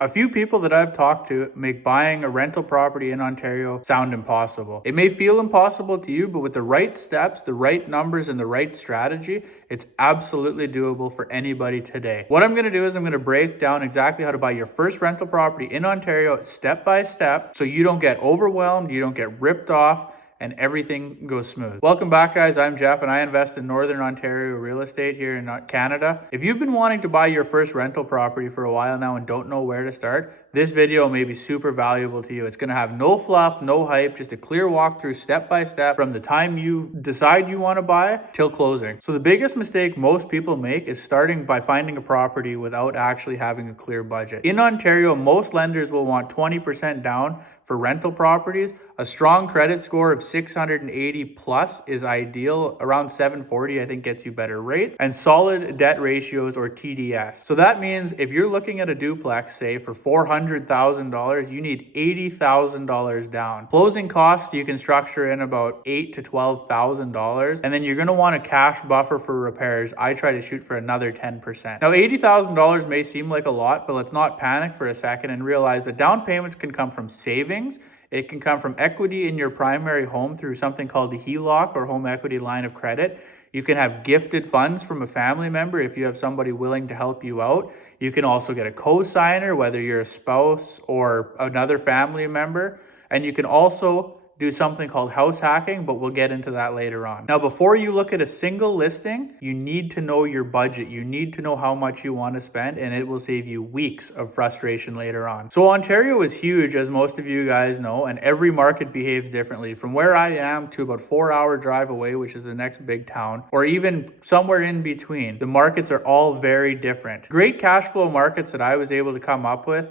A few people that I've talked to make buying a rental property in Ontario sound impossible. It may feel impossible to you, but with the right steps, the right numbers, and the right strategy, it's absolutely doable for anybody today. What I'm going to do is I'm going to break down exactly how to buy your first rental property in Ontario step by step so you don't get overwhelmed, you don't get ripped off, and everything goes smooth. Welcome back, guys. I'm Jeff and I invest in Northern Ontario real estate here in Canada. If you've been wanting to buy your first rental property for a while now and don't know where to start, this video may be super valuable to you. It's going to have no fluff, no hype, just a clear walkthrough step by step from the time you decide you want to buy till closing. So the biggest mistake most people make is starting by finding a property without actually having a clear budget. In Ontario, most lenders will want 20% down for rental properties. A strong credit score of 680 plus is ideal. Around 740, I think, gets you better rates, and solid debt ratios, or TDS. So that means if you're looking at a duplex, say for $400,000, you need $80,000 down. Closing costs you can structure in about $8,000 to $12,000, and then you're going to want a cash buffer for repairs. I try to shoot for another 10%. Now, $80,000 may seem like a lot, but let's not panic for a second and realize that down payments can come from savings. It can come from equity in your primary home through something called the HELOC, or home equity line of credit. You can have gifted funds from a family member if you have somebody willing to help you out. You can also get a co-signer, whether you're a spouse or another family member. And you can also do something called house hacking, but we'll get into that later on. Now, before you look at a single listing, you need to know your budget. You need to know how much you want to spend, and it will save you weeks of frustration later on. So Ontario is huge, as most of you guys know, and every market behaves differently. From where I am to about 4-hour drive away, which is the next big town, or even somewhere in between, the markets are all very different. Great cash flow markets that I was able to come up with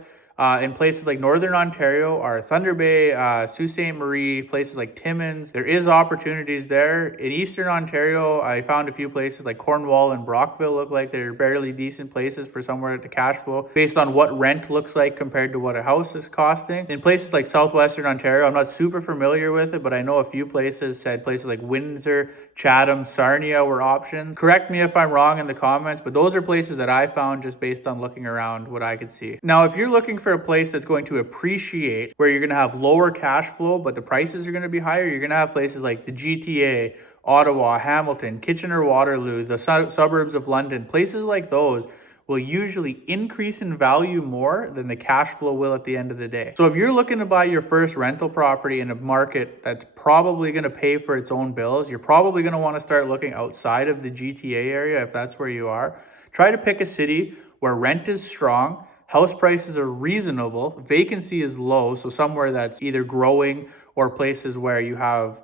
in places like Northern Ontario are Thunder Bay, Sault Ste. Marie, places like Timmins. There is opportunities there. In Eastern Ontario, I found a few places like Cornwall and Brockville look like they're barely decent places for somewhere to cash flow based on what rent looks like compared to what a house is costing. In places like Southwestern Ontario, I'm not super familiar with it, but I know a few places said places like Windsor, Chatham, Sarnia were options. Correct me if I'm wrong in the comments, but those are places that I found just based on looking around what I could see. Now, if you're looking for a place that's going to appreciate, where you're going to have lower cash flow, but the prices are going to be higher, you're going to have places like the GTA, Ottawa, Hamilton, Kitchener-Waterloo, the suburbs of London. Places like those will usually increase in value more than the cash flow will at the end of the day. So if you're looking to buy your first rental property in a market that's probably going to pay for its own bills, you're probably going to want to start looking outside of the GTA area if that's where you are. Try to pick a city where rent is strong, house prices are reasonable, vacancy is low, so somewhere that's either growing or places where you have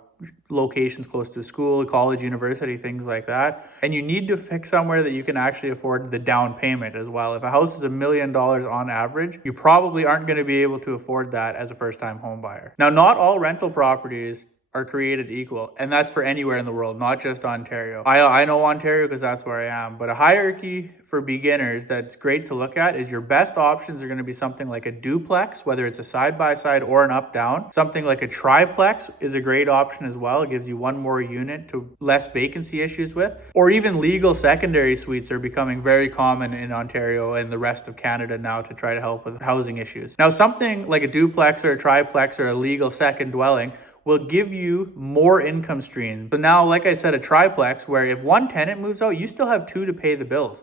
locations close to school, college, university, things like that. And you need to pick somewhere that you can actually afford the down payment as well. If a house is $1 million on average, you probably aren't going to be able to afford that as a first-time home buyer. Now, not all rental properties are created equal, and that's for anywhere in the world, not just Ontario. I know Ontario because that's where I am, but a hierarchy for beginners that's great to look at is your best options are going to be something like a duplex, whether it's a side-by-side or an up-down. Something like a triplex is a great option as well. It gives you one more unit to less vacancy issues with. Or even legal secondary suites are becoming very common in Ontario and the rest of Canada now to try to help with housing issues. Now, something like a duplex or a triplex or a legal second dwelling will give you more income streams. So now, like I said, a triplex, where if one tenant moves out, you still have two to pay the bills.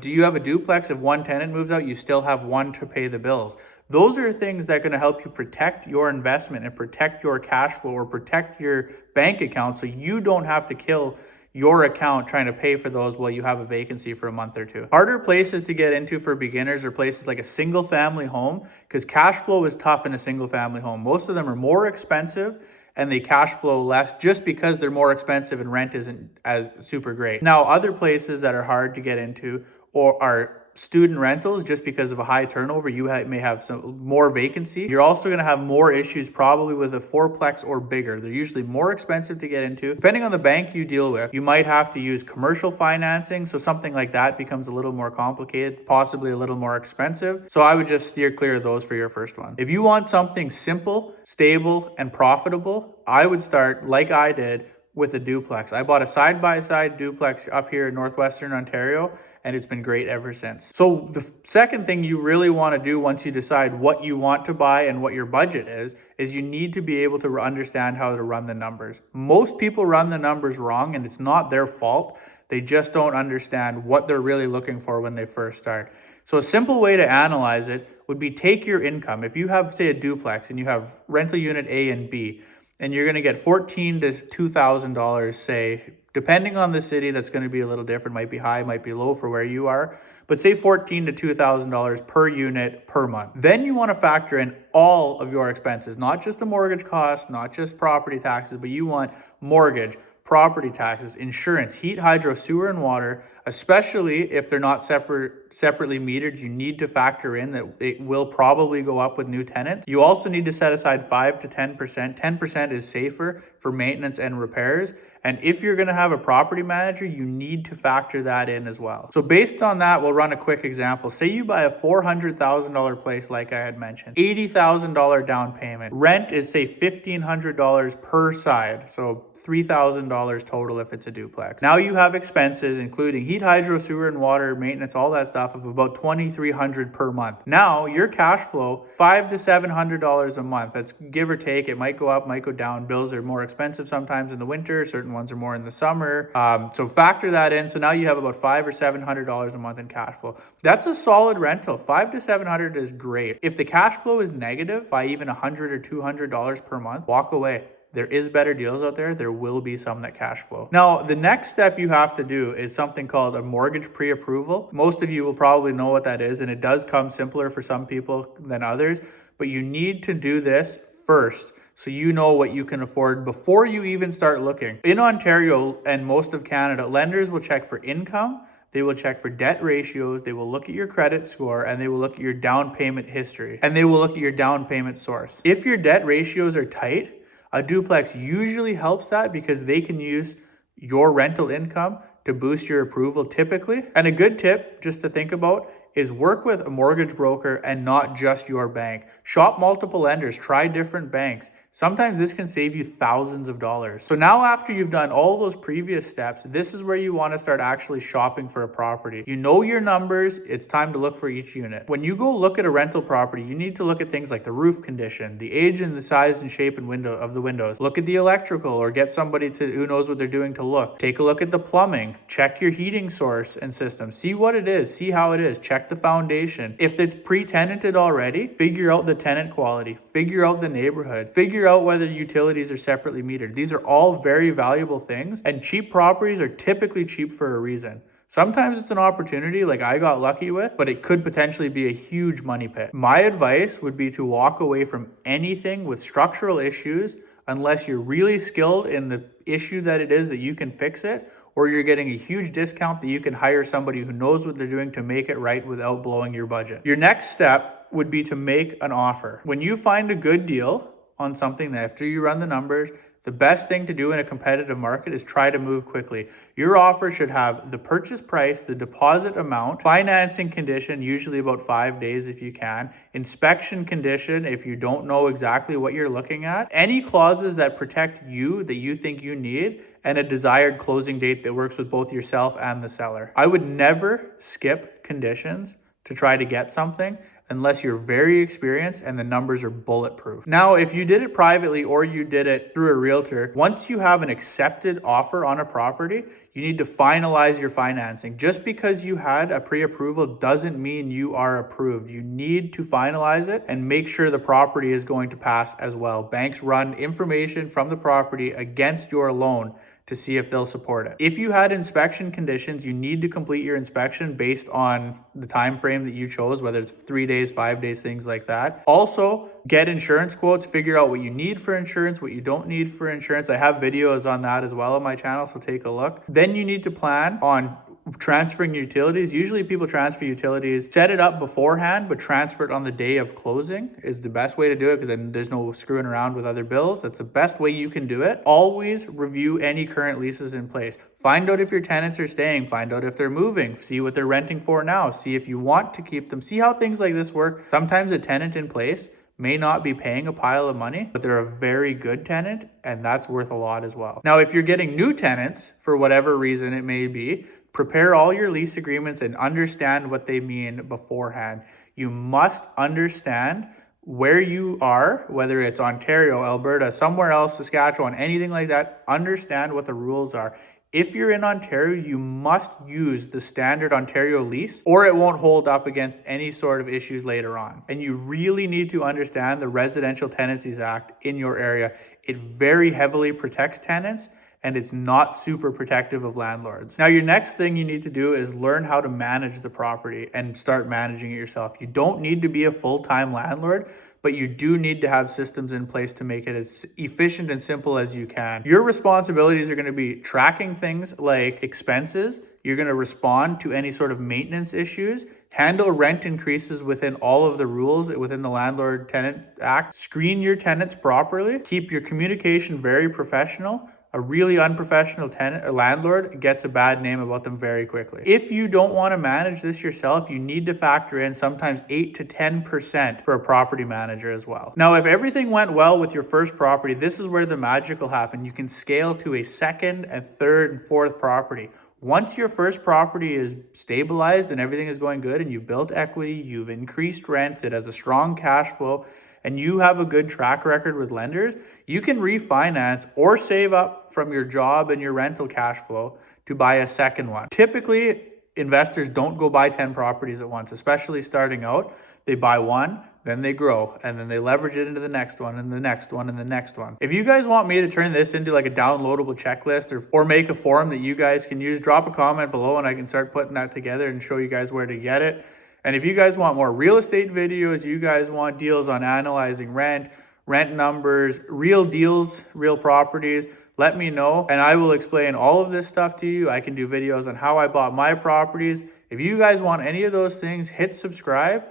Do you have a duplex, if one tenant moves out, you still have one to pay the bills. Those are things that are going to help you protect your investment and protect your cash flow or protect your bank account, so you don't have to kill your account trying to pay for those while you have a vacancy for a month or two. Harder places to get into for beginners are places like a single family home, because cash flow is tough in a single family home. Most of them are more expensive and they cash flow less just because they're more expensive and rent isn't as super great. Now, other places that are hard to get into or are student rentals, just because of a high turnover. You may have some more vacancy. You're also going to have more issues probably with a fourplex or bigger. They're usually more expensive to get into. Depending on the bank you deal with, you might have to use commercial financing. So something like that becomes a little more complicated, possibly a little more expensive. So I would just steer clear of those for your first one. If you want something simple, stable, and profitable, I would start like I did with a duplex. I bought a side-by-side duplex up here in Northwestern Ontario, and it's been great ever since. So the second thing you really want to do once you decide what you want to buy and what your budget is you need to be able to understand how to run the numbers. Most people run the numbers wrong, and it's not their fault. They just don't understand what they're really looking for when they first start. So a simple way to analyze it would be take your income. If you have, say, a duplex and you have rental unit A and B, and you're going to get $1,400 to $2,000, say, depending on the city, that's going to be a little different. Might be high, might be low for where you are. But say $1,400 to $2,000 per unit per month. Then you want to factor in all of your expenses, not just the mortgage costs, not just property taxes, but you want mortgage, property taxes, insurance, heat, hydro, sewer, and water. Especially if they're not separately metered, you need to factor in that it will probably go up with new tenants. You also need to set aside 5 to 10%. 10% is safer for maintenance and repairs. And if you're going to have a property manager, you need to factor that in as well. So based on that, we'll run a quick example. Say you buy a $400,000 place, like I had mentioned, $80,000 down payment. Rent is, say, $1,500 per side. So $3,000 total if it's a duplex. Now you have expenses, including heat, hydro, sewer, and water, maintenance, all that stuff, of about $2,300 per month. Now your cash flow, $500 to $700 a month. That's give or take. It might go up, might go down. Bills are more expensive sometimes in the winter. Certain ones are more in the summer. So factor that in. So now you have about $500 or $700 a month in cash flow. That's a solid rental. $500 to $700 is great. If the cash flow is negative by even $100 or $200 per month, walk away. There is better deals out there. There will be some that cash flow. Now, the next step you have to do is something called a mortgage pre-approval. Most of you will probably know what that is, and it does come simpler for some people than others, but you need to do this first so you know what you can afford before you even start looking. In Ontario and most of Canada, lenders will check for income, they will check for debt ratios, they will look at your credit score, and they will look at your down payment history, and they will look at your down payment source. If your debt ratios are tight, a duplex usually helps that because they can use your rental income to boost your approval typically. And a good tip just to think about is work with a mortgage broker and not just your bank. Shop multiple lenders, try different banks. Sometimes this can save you thousands of dollars. So now after you've done all those previous steps, this is where you want to start actually shopping for a property. You know your numbers, it's time to look for each unit. When you go look at a rental property, you need to look at things like the roof condition, the age and the size and shape and window of the windows. Look at the electrical or get somebody who knows what they're doing to look. Take a look at the plumbing, check your heating source and system, see what it is, see how it is, check the foundation. If it's pre-tenanted already, figure out the tenant quality, figure out the neighborhood, figure out whether utilities are separately metered. These are all very valuable things, and cheap properties are typically cheap for a reason. Sometimes it's an opportunity like I got lucky with, but it could potentially be a huge money pit. My advice would be to walk away from anything with structural issues unless you're really skilled in the issue that it is that you can fix it, or you're getting a huge discount that you can hire somebody who knows what they're doing to make it right without blowing your budget. Your next step would be to make an offer. When you find a good deal on something that after you run the numbers, the best thing to do in a competitive market is try to move quickly. Your offer should have the purchase price, the deposit amount, financing condition, usually about 5 days if you can, inspection condition if you don't know exactly what you're looking at, any clauses that protect you that you think you need, and a desired closing date that works with both yourself and the seller. I would never skip conditions to try to get something unless you're very experienced and the numbers are bulletproof. Now, if you did it privately or you did it through a realtor, once you have an accepted offer on a property, you need to finalize your financing. Just because you had a pre-approval doesn't mean you are approved. You need to finalize it and make sure the property is going to pass as well. Banks run information from the property against your loan to see if they'll support it. If you had inspection conditions, you need to complete your inspection based on the time frame that you chose, whether it's 3 days, 5 days, things like that. Also, get insurance quotes, figure out what you need for insurance, what you don't need for insurance. I have videos on that as well on my channel, so take a look. Then you need to plan on transferring utilities. Usually people transfer utilities, set it up beforehand, but transfer it on the day of closing is the best way to do it, because then there's no screwing around with other bills. That's the best way you can do it. Always review any current leases in place. Find out if your tenants are staying, find out if they're moving, see what they're renting for now, see if you want to keep them, see how things like this work. Sometimes a tenant in place may not be paying a pile of money, but they're a very good tenant, and that's worth a lot as well. Now, if you're getting new tenants, for whatever reason it may be, Prepare all your lease agreements and understand what they mean beforehand. You must understand where you are, whether it's Ontario, Alberta, somewhere else, Saskatchewan, anything like that. Understand what the rules are. If you're in Ontario, you must use the standard Ontario lease or it won't hold up against any sort of issues later on. And you really need to understand the Residential Tenancies Act in your area. It very heavily protects tenants and it's not super protective of landlords. Now, your next thing you need to do is learn how to manage the property and start managing it yourself. You don't need to be a full-time landlord, but you do need to have systems in place to make it as efficient and simple as you can. Your responsibilities are going to be tracking things like expenses. You're going to respond to any sort of maintenance issues, handle rent increases within all of the rules within the Landlord Tenant Act, screen your tenants properly, keep your communication very professional. A really unprofessional tenant or landlord gets a bad name about them very quickly. If you don't want to manage this yourself, you need to factor in sometimes 8 to 10% for a property manager as well. Now, if everything went well with your first property, this is where the magic will happen. You can scale to a second and third and fourth property. Once your first property is stabilized and everything is going good and you've built equity, you've increased rents, it has a strong cash flow, and you have a good track record with lenders, you can refinance or save up from your job and your rental cash flow to buy a second one. Typically, investors don't go buy 10 properties at once, especially starting out. They buy one, then they grow, and then they leverage it into the next one and the next one and the next one. If you guys want me to turn this into like a downloadable checklist or make a form that you guys can use, drop a comment below and I can start putting that together and show you guys where to get it. And if you guys want more real estate videos, you guys want deals on analyzing rent numbers, real deals, real properties, let me know and I will explain all of this stuff to you. I can do videos on how I bought my properties. If you guys want any of those things, hit subscribe.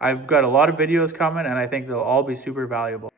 I've got a lot of videos coming and I think they'll all be super valuable.